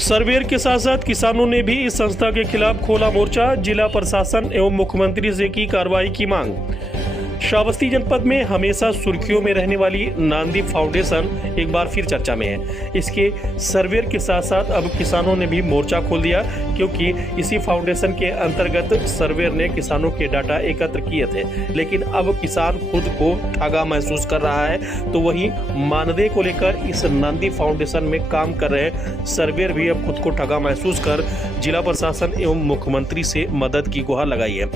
Surveyor के साथ साथ किसानों ने भी इस संस्था के खिलाफ खोला मोर्चा। जिला प्रशासन एवं मुख्यमंत्री से की कार्रवाई की मांग। श्रावस्ती जनपद में हमेशा सुर्खियों में रहने वाली नांदी फाउंडेशन एक बार फिर चर्चा में है। इसके सर्वेयर के साथ साथ अब किसानों ने भी मोर्चा खोल दिया, क्योंकि इसी फाउंडेशन के अंतर्गत सर्वेयर ने किसानों के डाटा एकत्र किए थे, लेकिन अब किसान खुद को ठगा महसूस कर रहा है। तो वहीं मानदेय को लेकर इस नांदी फाउंडेशन में काम कर रहे सर्वेयर भी अब खुद को ठगा महसूस कर जिला प्रशासन एवं मुख्यमंत्री से मदद की गुहार लगाई है।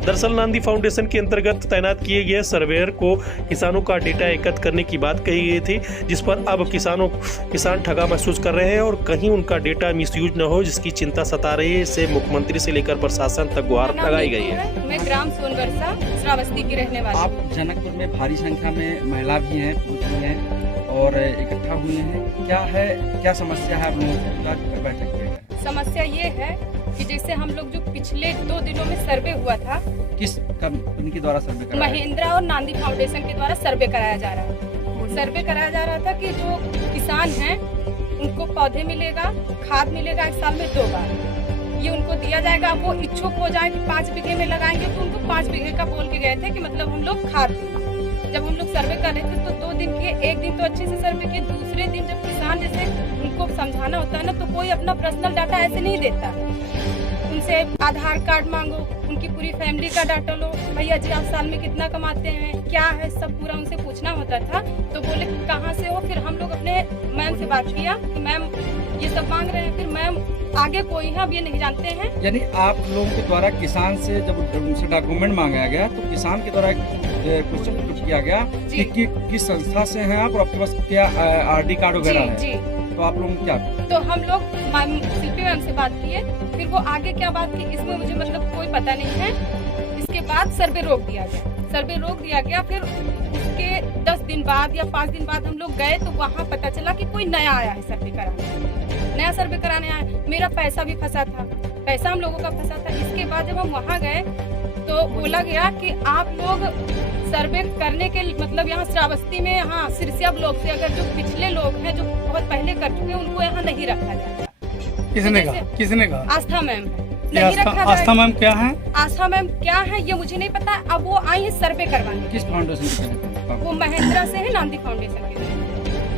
दरअसल नांदी फाउंडेशन के अंतर्गत तैनात किए गए सर्वेयर को किसानों का डेटा एकत्र करने की बात कही गई थी, जिस पर अब किसान ठगा महसूस कर रहे हैं और कहीं उनका डेटा मिसयूज न हो, जिसकी चिंता सता रही है। इससे मुख्यमंत्री से लेकर प्रशासन तक गुहार लगाई गई है। मैं ग्राम सोनबरसा श्रावस्ती की रहने वाली। आप जनकपुर में भारी संख्या में महिला भी हैं, पुरुष भी हैं और इकट्ठा हुए हैं। क्या समस्या है? आप लोगों की बैठक में समस्या ये है कि जैसे हम लोग जो पिछले 2 दिनों में सर्वे हुआ था, किस कंपनी के द्वारा सर्वे कराया? महिंद्रा और नांदी फाउंडेशन के द्वारा सर्वे कराया जा रहा है। सर्वे कराया जा रहा था कि जो किसान हैं उनको पौधे मिलेगा, खाद मिलेगा 1 साल में 2 बार। ये उनको दिया जाएगा। वो इच्छुक हो जाए कि 5 बीघे में लगाएंगे तो उनको 5 बीघे का बोल के गए थे कि मतलब हम लोग खाद देंगे। जब हम लोग सर्वे कर रहे थे तो 2 दिन किए, 1 दिन तो अच्छे से सर्वे किए, दूसरे दिन जब किसान जैसे उनको समझाना होता है ना, तो कोई अपना पर्सनल डाटा ऐसे नहीं देता। उनसे आधार कार्ड मांगो, उनकी पूरी फैमिली का डाटा लो, भैया जी आप साल में कितना कमाते हैं, क्या है, सब पूरा उनसे पूछना होता था। तो बोले कहाँ से हो? फिर हम लोग अपने मैम से बात किया कि मैम ये सब मांग रहे हैं। फिर मैम आगे कोई है अब ये नहीं जानते हैं। यानी आप लोगों के द्वारा किसान से जब उनसे डॉक्यूमेंट मांगा गया तो किसान के द्वारा क्वेश्चन पुट किया गया कि किस संस्था से हैं आप और आपके पास क्या आरडी कार्ड वगैरह है? जी। तो आप लोग क्या? तो हम लोग शिल्पी मैम से बात किए, फिर वो आगे क्या बात की इसमें मुझे मतलब कोई पता नहीं है। इसके बाद सर्वे रोक दिया गया। फिर उसके 10 दिन बाद या 5 दिन बाद हम लोग गए तो वहाँ पता चला कि कोई नया आया है नया सर्वे कराने आया। मेरा पैसा भी फंसा था, पैसा हम लोगों का फंसा था। इसके बाद जब हम वहाँ गए तो बोला गया कि आप लोग सर्वे करने के मतलब यहाँ श्रावस्ती में, हाँ सिरसिया ब्लॉक से अगर जो पिछले लोग हैं जो बहुत पहले कर चुके हैं उनको यहाँ नहीं रखा जाएगा। किसने कहा? आस्था मैम नहीं रखा जाएगा। आस्था मैम क्या है? आस्था मैम क्या है ये मुझे नहीं पता। अब वो आई है सर्वे करवाने। किस फाउंडेशन से? वो महिंद्रा से है, नांदी फाउंडेशन के।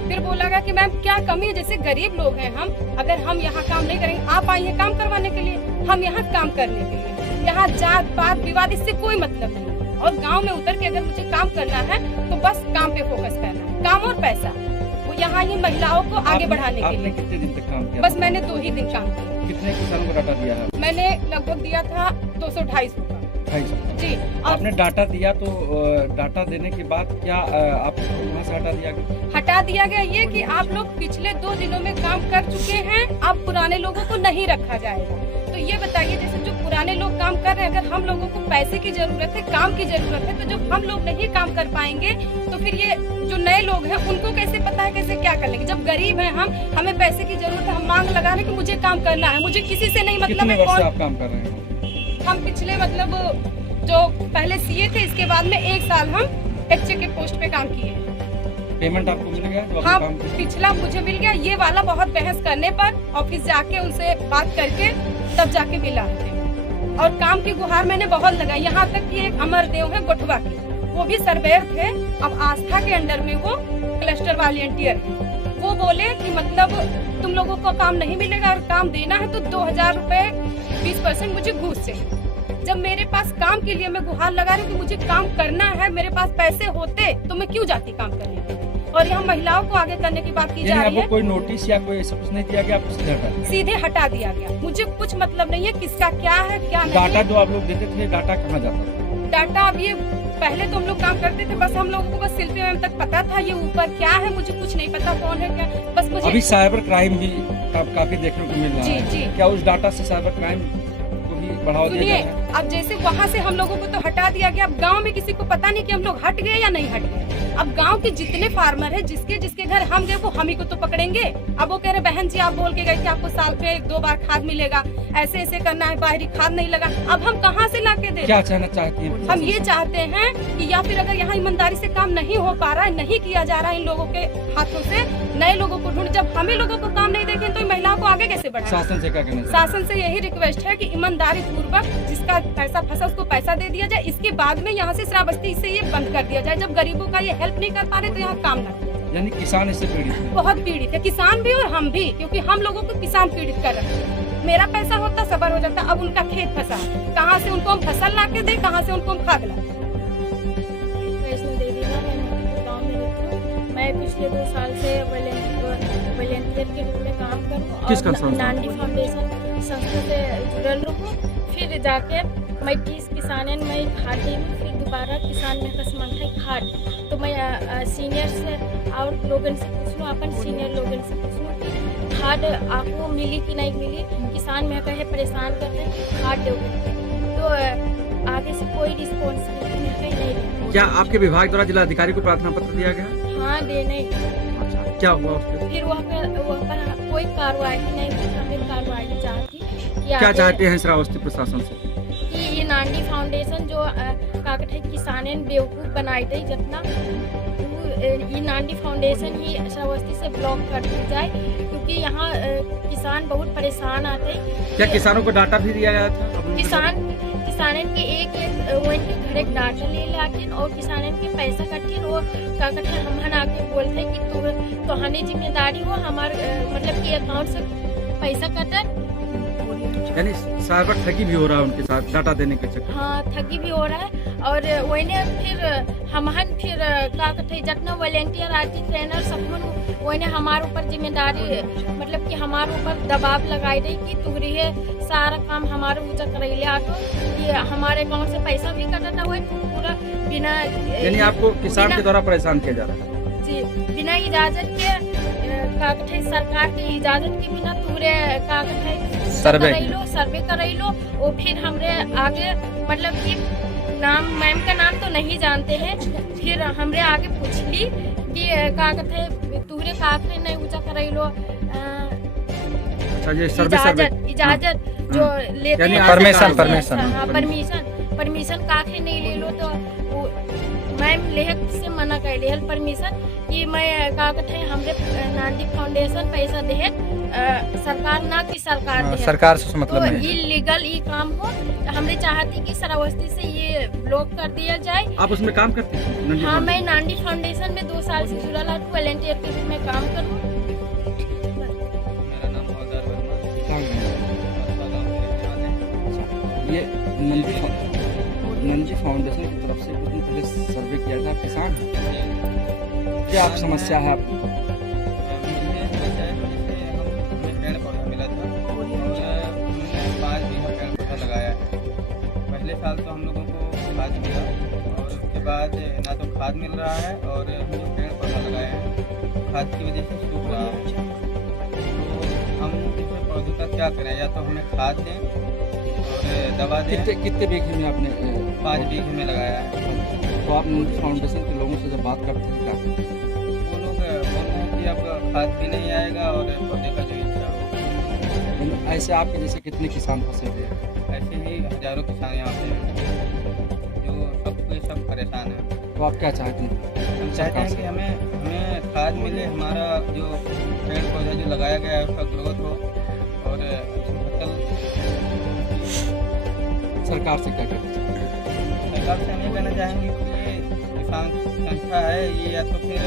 फिर बोला गया कि मैम क्या कमी है, जैसे गरीब लोग हैं हम, अगर हम यहाँ काम नहीं करेंगे, आप आई हैं काम करवाने के लिए, हम यहाँ काम करने के लिए। यहाँ जात पात विवाद इससे कोई मतलब नहीं। और गांव में उतर के अगर मुझे काम करना है तो बस काम पे फोकस करना है, काम और पैसा। वो यहाँ ये महिलाओं को आगे बढ़ाने के लिए। कितने दिन तक काम किया? बस मैंने 2 ही दिन काम किया। कितने किसानों को डाटा दिया है? मैंने लगभग दिया था 200-250 का। जी। आपने डाटा दिया तो डाटा देने के बाद क्या आपको वहाँ से हटा दिया गया? हटा दिया गया ये कि आप लोग पिछले 2 दिनों में काम कर चुके हैं, अब पुराने लोगों को नहीं रखा जाएगा। तो ये बताइए जैसे जो पुराने लोग काम कर रहे हैं, अगर हम लोगों को पैसे की जरूरत है, काम की जरूरत है, तो जब हम लोग नहीं काम कर पाएंगे तो फिर ये जो नए लोग हैं उनको कैसे पता है कैसे क्या कर लेंगे? जब गरीब हैं हम, हमें पैसे की जरूरत है, हम मांग लगा रहे हैं कि मुझे काम करना है, मुझे किसी से नहीं मतलब है। कौन आप काम कर रहे हैं? हम पिछले मतलब जो पहले सीए थे, इसके बाद में 1 साल हम एचए के पोस्ट पे काम किए। पेमेंट आपको मिल गया? हाँ, पिछला मुझे मिल गया। ये वाला बहुत बहस करने पर ऑफिस जाके उनसे बात करके तब जाके मिला। और काम की गुहार मैंने बहुत लगाई, यहाँ तक कि एक अमरदेव है गोठवा के, वो भी सर्वेयर थे। अब आस्था के अंडर में वो क्लस्टर वॉलंटियर है। वो बोले कि मतलब तुम लोगों को काम नहीं मिलेगा और काम देना है तो 2000 रुपए 20% मुझे घूस चाहिए। जब मेरे पास काम के लिए मैं गुहार लगा रही हूँ कि मुझे काम करना है, मेरे पास पैसे होते तो मैं क्यों जाती काम करने के लिए? और यहाँ महिलाओं को आगे करने की बात की जा रही है। कोई नोटिस या कोई ऐसा कुछ नहीं दिया गया? आपको सीधे हटा दिया गया। मुझे कुछ मतलब नहीं है किसका क्या है क्या नहीं। डाटा जो आप लोग देते थे, डाटा कहाँ जाता? डाटा अब ये पहले तो हम लोग काम करते थे, बस हम लोगों को बस शिल्पी मैम तक पता था, ये ऊपर क्या है मुझे कुछ नहीं पता, कौन है क्या। बस मुझे अभी साइबर क्राइम भी काफी देखने को मिल रहा है। जी। क्या उस डाटा से साइबर क्राइम बढ़ावा दिया जा रहा है? अब जैसे वहाँ से हम लोगों को तो हटा दिया गया, अब गांव में किसी को पता नहीं कि हम लोग हट गए या नहीं हट गए। अब गांव के जितने फार्मर है, जिसके घर हम गए वो हम ही को तो पकड़ेंगे। अब वो कह रहे बहन जी आप बोल के गए कि आपको साल पे 1-2 बार खाद मिलेगा, ऐसे करना है, बाहरी खाद नहीं लगा। अब हम कहाँ से ला के दे? क्या कहना चाहती हैं? हम ये चाहते हैं कि या फिर अगर यहाँ ईमानदारी से काम नहीं हो पा रहा है, नहीं किया जा रहा है इन लोगों के हाथों से, नए लोगों को ढूंढ। जब हमें लोगों को काम नहीं देंगे तो महिलाओं को आगे कैसे से बढ़ाएं। शासन से क्या कहना चाहिए? शासन से यही रिक्वेस्ट है कि ईमानदारी पूर्वक जिसका पैसा फंसा उसको पैसा दे दिया जाए। इसके बाद में यहाँ से श्रावस्ती से ये बंद कर दिया जाए। जब गरीबों का ये हेल्प नहीं कर पा रहे तो यहाँ काम ना किया जाए। यानी किसान इससे पीड़ित है। बहुत पीड़ित है, किसान भी और हम भी, क्योंकि हम लोगों को किसान पीड़ित कर रहे हैं। मेरा पैसा होता सबर हो जाता, अब उनका खेत फंसा, कहाँ से उनको हम फसल ला के दें, कहाँ से उनको हम खाद ला दें। वैष्णो देवी का मैं गाँव में रहती हूँ। मैं पिछले 2 साल से वॉलेंटियर के रूप में काम करूँ किस और संस्था? नांदी फाउंडेशन संस्था से जुड़ल रहूँ। फिर जाके मैं 30 किसानन में खाद दी, फिर दोबारा किसान में कसमंथा खाद। तो मैं सीनियर से और लोगन से पूछूँ, अपन सीनियर लोगन से पूछूँ कि खाद आपको मिली कि नहीं मिली। किसान में कहे परेशान करते हैं खाद दो, तो आगे से कोई रिस्पॉन्सिबिलिटी नहीं रहती। क्या आपके विभाग द्वारा जिलाधिकारी को प्रार्थना पत्र दिया गया? हाँ, देने। अच्छा, क्या हुआ उस पर? फिर वहाँ पर कोई कार्रवाई नहीं हुई। हमें कार्रवाई चाहती कि क्या आगे- चाहते हैं श्रावस्ती प्रशासन से? कि ये नांदी फाउंडेशन जो काकट है किसानन बेवकूफ़ बनाई गई जितना ये नांदी फाउंडेशन ही श्रावस्ती से ब्लॉक कर दी जाए, क्योंकि यहाँ किसान बहुत परेशान आते हैं। क्या किसानों को डाटा भी दिया गया था? किसानन के एक वन के घर एक डाटा ले लाकिन और किसानन के पैसा कटिन और का कटे हमहन आके बोलते कि तोहने जिम्मेदारी हो हमार मतलब कि अकाउंट से पैसा कटन। यानी साइबर ठगी भी हो रहा है उनके साथ डाटा देने के चक्कर। हाँ, ठगी भी हो रहा है। और वही फिर हमहन फिर का कटे जितना वॉलेंटियर आती ट्रेनर सबन वही हमारे ऊपर जिम्मेदारी मतलब कि हमारे ऊपर दबाव लगाई रही कि तू रही है सारा काम हमारे ऊँचा करैले आटो कि हमारे अकाउंट से पैसा भी कटना हुआ पूरा बिना। यानी आपको किसान के द्वारा परेशान किया जा रहा है? जी, बिना इजाजत के कागज है, सरकार की इजाजत के बिना पूरे कागज है सर्वे करैलो और फिर हमरे आगे मतलब कि नाम मैम का नाम तो नहीं जानते हैं। फिर हमरे आगे पूछली कि कागज है तुहरे कागज नहीं ऊंचा करैलो अच्छा, ये सर्वे इजाजत जो लेते यानी हैं परमिशन काहे नहीं ले लो। तो मैम लेहक से मना कर लेहल परमिशन कि मैं कागज है हमरे नांदी फाउंडेशन पैसा दे सरकार ना कि सरकार दे सरकार से मतलब तो नहीं। इलीगल ये काम हो। हमने चाहती कि श्रावस्ती से ये ब्लॉक कर दिया जाए। आप उसमें काम करते हैं? हाँ, मैं नांदी फाउंडेशन में 2 साल से जुड़ा हूँ, वॉलेंटियर के रूप में काम करूँ। मेरा नाम हौदार वर्मा है। ये नंदी फाउंडेशन की तरफ से कुछ दिन पहले सर्वे किया था। किसान क्या आप समस्या है आपकी? हमें पेड़ पौधा मिला था और हमने 5 बीघा पेड़ पौधा लगाया है। पहले साल तो हम लोगों को खाद मिला और उसके बाद ना तो खाद मिल रहा है और जो पेड़ पौधा लगाया है खाद की वजह से सूख रहा है। तो हम इस पौधे का क्या करें? या तो हमें खाद दें और दवा दें। कितने बीघे में आपने 5 बीघे में लगाया है। तो आप नंदी फाउंडेशन के लोगों से जब बात करते हैं क्या करते हैं? वो लोग बोल रहे हैं कि अब खाद भी नहीं आएगा और पौधे का जो इच्छा हो। ऐसे आपके जैसे कितने किसान फंसे हुए हैं? ऐसे ही हजारों किसान यहाँ पे हैं जो सब परेशान हैं। तो आप क्या चाहते हैं? हम चाहते हैं कि हमें खाद मिले, हमारा जो पेड़ पौधा जो लगाया गया है उसका ग्रोथ हो और अच्छी फसल। सरकार से क्या कहना चाहिए? सरकार से हम ये कहना चाहेंगे कि ये किसान संस्था है ये या तो फिर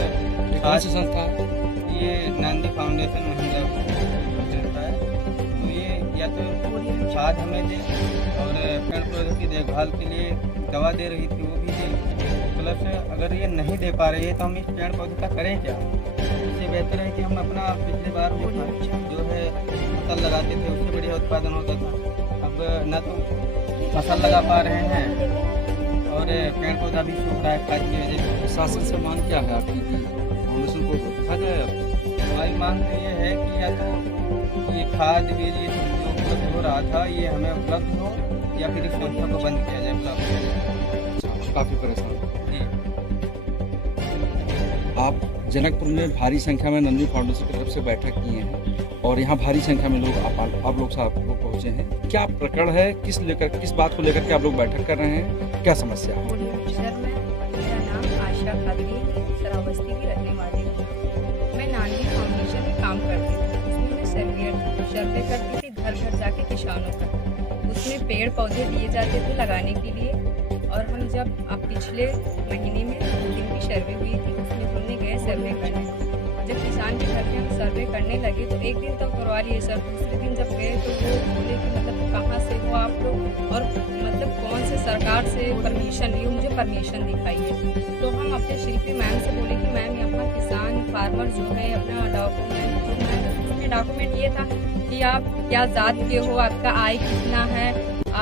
कौन सी संस्था है? ये नांदी फाउंडेशन महिला संस्था है। तो ये या तो खाद हमें दे और पेड़ पौधों की देखभाल के लिए दवा दे रही थी वो भी दे। प्लस अगर ये नहीं दे पा रही है तो हम इस पेड़ पौधे का करें क्या? इससे बेहतर है कि हम अपना पिछले बार जो है फसल लगाते थे उससे बढ़िया उत्पादन होता था। अब न तो फसल लगा पा रहे हैं और पेड़ पौधा भी सूख रहा है खाद की वजह से। शासन से मांग क्या है आपकी कि फाउंडेशन को रखा जाए? हमारी मांग तो ये है कि या तो ये खाद बीज ये सब जो उपलब्ध हो रहा था ये हमें उपलब्ध हो या फिर इस संस्था को बंद किया जाए, ब्लॉक किया जाए। काफ़ी परेशान जी। आप जनकपुर में भारी संख्या में नंदी फाउंडेशन की तरफ से बैठक किए हैं और यहाँ भारी संख्या में लोग आप लोग पहुँचे हैं। क्या प्रकरण है? किस बात को लेकर के आप लोग बैठक कर रहे हैं? क्या समस्या है? सर, मेरा नाम आशा खात्री श्रावस्ती की रहने वाली हूँ। मैं नांदी फाउंडेशन में काम करती थी, उसमें मैं सर्वे करती थी घर घर जाके किसानों का। उसमें पेड़ पौधे दिए जाते थे लगाने के लिए। और हम जब अब पिछले महीने में 2 दिन की सर्वे हुई थी, उसमें हमने गए सर्वे करने। जब किसान के घर में हम सर्वे करने लगे तो एक दिन तो करवा लिए सर, दूसरे दिन जब गए तो वो बोले कि मतलब कहाँ से हो आप लोग और मतलब कौन से सरकार से परमिशन ली, मुझे परमिशन दिखाइए। तो हम अपने शिल्पी मैम से बोले कि मैम यहाँ किसान फार्मर जो है अपना डॉक्यूमेंट जो है उसमें डॉक्यूमेंट ये था कि आप क्या जात के हो, आपका आय कितना है,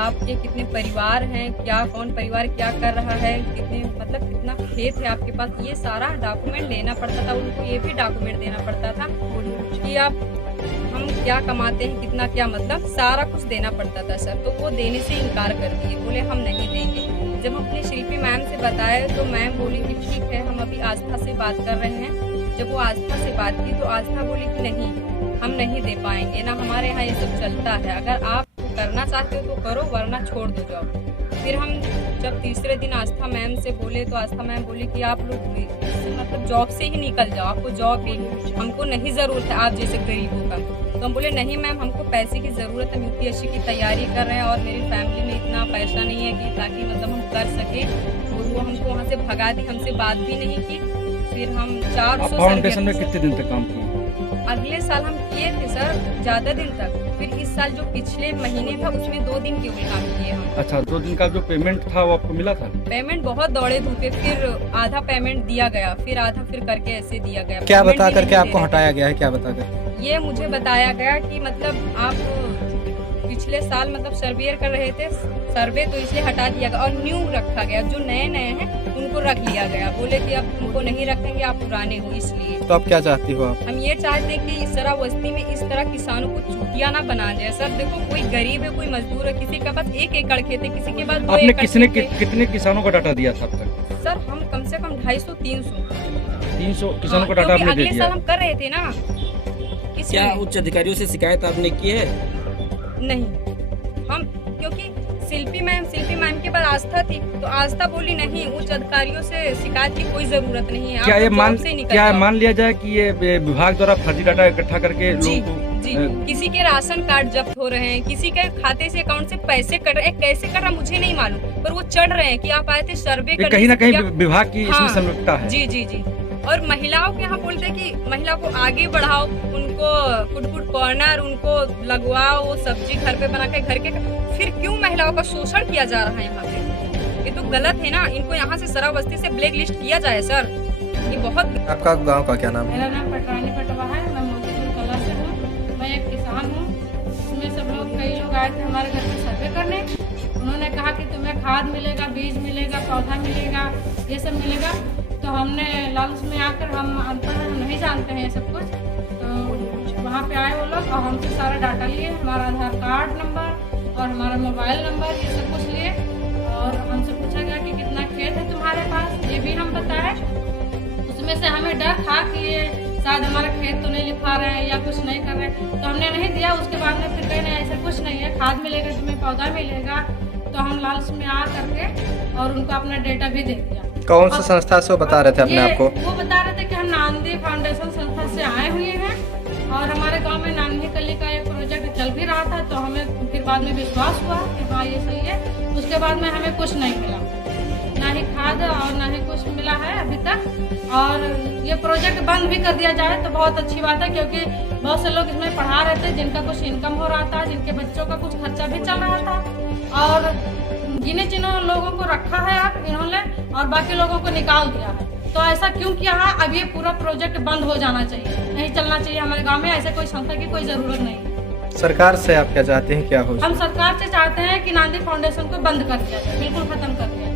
आपके कितने परिवार हैं, क्या कौन परिवार क्या कर रहा है, कितने मतलब कितना खेत है आपके पास, ये सारा डॉक्यूमेंट लेना पड़ता था। उनको ये भी डॉक्यूमेंट देना पड़ता था कि आप हम क्या कमाते हैं, कितना क्या मतलब सारा कुछ देना पड़ता था सर। तो वो देने से इनकार कर दिए, बोले हम नहीं देंगे। जब हम अपने शिल्पी मैम से बताए तो मैम बोली कि ठीक है, हम अभी आस्था से बात कर रहे हैं। जब वो आस्था से बात की तो आस्था बोली कि नहीं, हम नहीं दे पाएंगे ना, हमारे यहाँ ये सब चलता है, अगर आप करना चाहते हो तो करो वरना छोड़ दो जाओ। फिर हम जब तीसरे दिन आस्था मैम से बोले तो आस्था मैम बोली कि आप लोग मतलब जॉब से ही निकल जाओ, आपको जॉब की हमको नहीं ज़रूरत है आप जैसे गरीबों का। तो हम बोले नहीं मैम, हमको पैसे की ज़रूरत है, यूपीएससी की तैयारी कर रहे हैं और मेरी फैमिली में इतना पैसा नहीं है कि ताकि मतलब हम कर सकें। और वो हमको वहाँ से भगा दी, हमसे बात भी नहीं की। फिर हम 400 फाउंडेशन में कितने दिन तक काम किए? अगले साल हम किए थे सर ज़्यादा दिन तक। फिर इस साल जो पिछले महीने था उसमें 2 दिन केवल काम किए हम। अच्छा, 2 दिन का जो पेमेंट था वो आपको मिला था? पेमेंट बहुत दौड़े धूपे, फिर आधा पेमेंट दिया गया, फिर आधा फिर करके ऐसे दिया गया। क्या पेमेंट बता भी करके नहीं आपको दे रहे। हटाया गया है, क्या बता कर? ये मुझे बताया गया कि मतलब आप पिछले साल मतलब सर्वेयर कर रहे थे सर्वे, तो इसलिए हटा दिया गया और न्यू रखा गया। जो नए नए हैं उनको रख लिया गया, बोले कि अब तुमको नहीं रखेंगे, आप पुराने हो इसलिए। तो आप क्या चाहती हो आप? हम ये चाहते हैं कि इस तरह बस्ती में इस तरह किसानों को चूतिया ना बना जाए सर। देखो कोई गरीब है, कोई मजदूर है, किसी के पास 1 एकड़ खेत है, किसी के पास 2 आपने एकड़ किसने खेत है। कितने किसानों का डाटा दिया था अब तक? सर हम कम से कम 250-300 किसानों का डाटा आपने दे अगले दिया? साल हम कर रहे थे ना, क्या इसलिए उच्च अधिकारियों से शिकायत आपने की है? नहीं। हम क्योंकि शिल्पी मैम के बाद आस्था थी, तो आस्था बोली नहीं, उच्च अधिकारियों से शिकायत की कोई जरूरत नहीं है, आप क्या ये जॉब मान से निकल क्या जाओ। मान लिया जाए कि ये विभाग द्वारा फर्जी डाटा इकट्ठा करके जी लोगों को जी, किसी के राशन कार्ड जब्त हो रहे हैं, किसी के खाते से अकाउंट से पैसे कट रहे हैं, कैसे कट रहा मुझे नहीं मालूम, पर वो चढ़ रहे हैं कि आप आए थे सर्वे ये करने कहीं ना से कहीं क्या- विभाग की इसमें हाँ, संलिप्तता है। जी जी जी। और महिलाओं के यहाँ बोलते हैं कि महिला को आगे बढ़ाओ, उनको कुट कॉर्नर उनको लगवाओ, वो सब्जी घर पे बना के घर के। फिर क्यों महिलाओं का शोषण किया जा रहा है यहाँ पे? ये तो गलत है ना, इनको यहाँ से शराबस्ती से ब्लैक लिस्ट किया जाए सर, ये बहुत। आपका गांव का क्या नाम है? मेरा नाम पटरानी पटवा है, मैं मोतीपुर कला से हूँ, मैं एक किसान हूँ। इसमें सब लोग कई लोग आए थे हमारे घर पे सर्वे करने। उन्होंने कहा कि तुम्हें खाद मिलेगा, बीज मिलेगा, पौधा मिलेगा, ये सब मिलेगा। तो हमने लालच में आकर, हम अनपढ़ हम नहीं जानते हैं ये सब कुछ, तो वहाँ पे आए वो लोग और हमसे सारा डाटा लिए, हमारा आधार कार्ड नंबर और हमारा मोबाइल नंबर ये सब कुछ लिए। और हमसे पूछा गया कि कितना खेत है तुम्हारे पास, ये भी हम बताए। उसमें से हमें डर था कि ये शायद हमारा खेत तो नहीं लिखवा रहे हैं या कुछ नहीं कर रहे हैं, तो हमने नहीं दिया। उसके बाद में फिर कहीं नहीं, ऐसा कुछ नहीं है, खाद मिलेगा तुम्हें, पौधा मिलेगा। तो हम लालच में आ करके और उनको अपना डेटा भी दे दिया। कौन सी संस्था से वो बता रहे थे अपने ये आप को? वो बता रहे थे कि हम नांदी फाउंडेशन संस्था से आए हुए हैं और हमारे गांव में नांदी कली का एक प्रोजेक्ट चल भी रहा था। तो हमें फिर बाद में विश्वास हुआ कि हाँ ये सही है। उसके बाद में हमें कुछ नहीं मिला, ना ही खाद और ना ही कुछ मिला है अभी तक। और ये प्रोजेक्ट बंद भी कर दिया जाए तो बहुत अच्छी बात है, क्योंकि बहुत से लोग इसमें पढ़ा रहे थे, जिनका कुछ इनकम हो रहा था, जिनके बच्चों का कुछ खर्चा भी चल रहा था। और गिने चुने लोगों को रखा है अब इन्होंने और बाकी लोगों को निकाल दिया है। तो ऐसा क्यों किया है? अब ये पूरा प्रोजेक्ट बंद हो जाना चाहिए, नहीं चलना चाहिए हमारे गांव में। ऐसे कोई संस्था की कोई ज़रूरत नहीं। सरकार से आप क्या चाहते हैं, क्या हो? हम सरकार से चाहते हैं कि नांदी फाउंडेशन को बंद कर दिया जाए, बिल्कुल खत्म कर दिया जाए।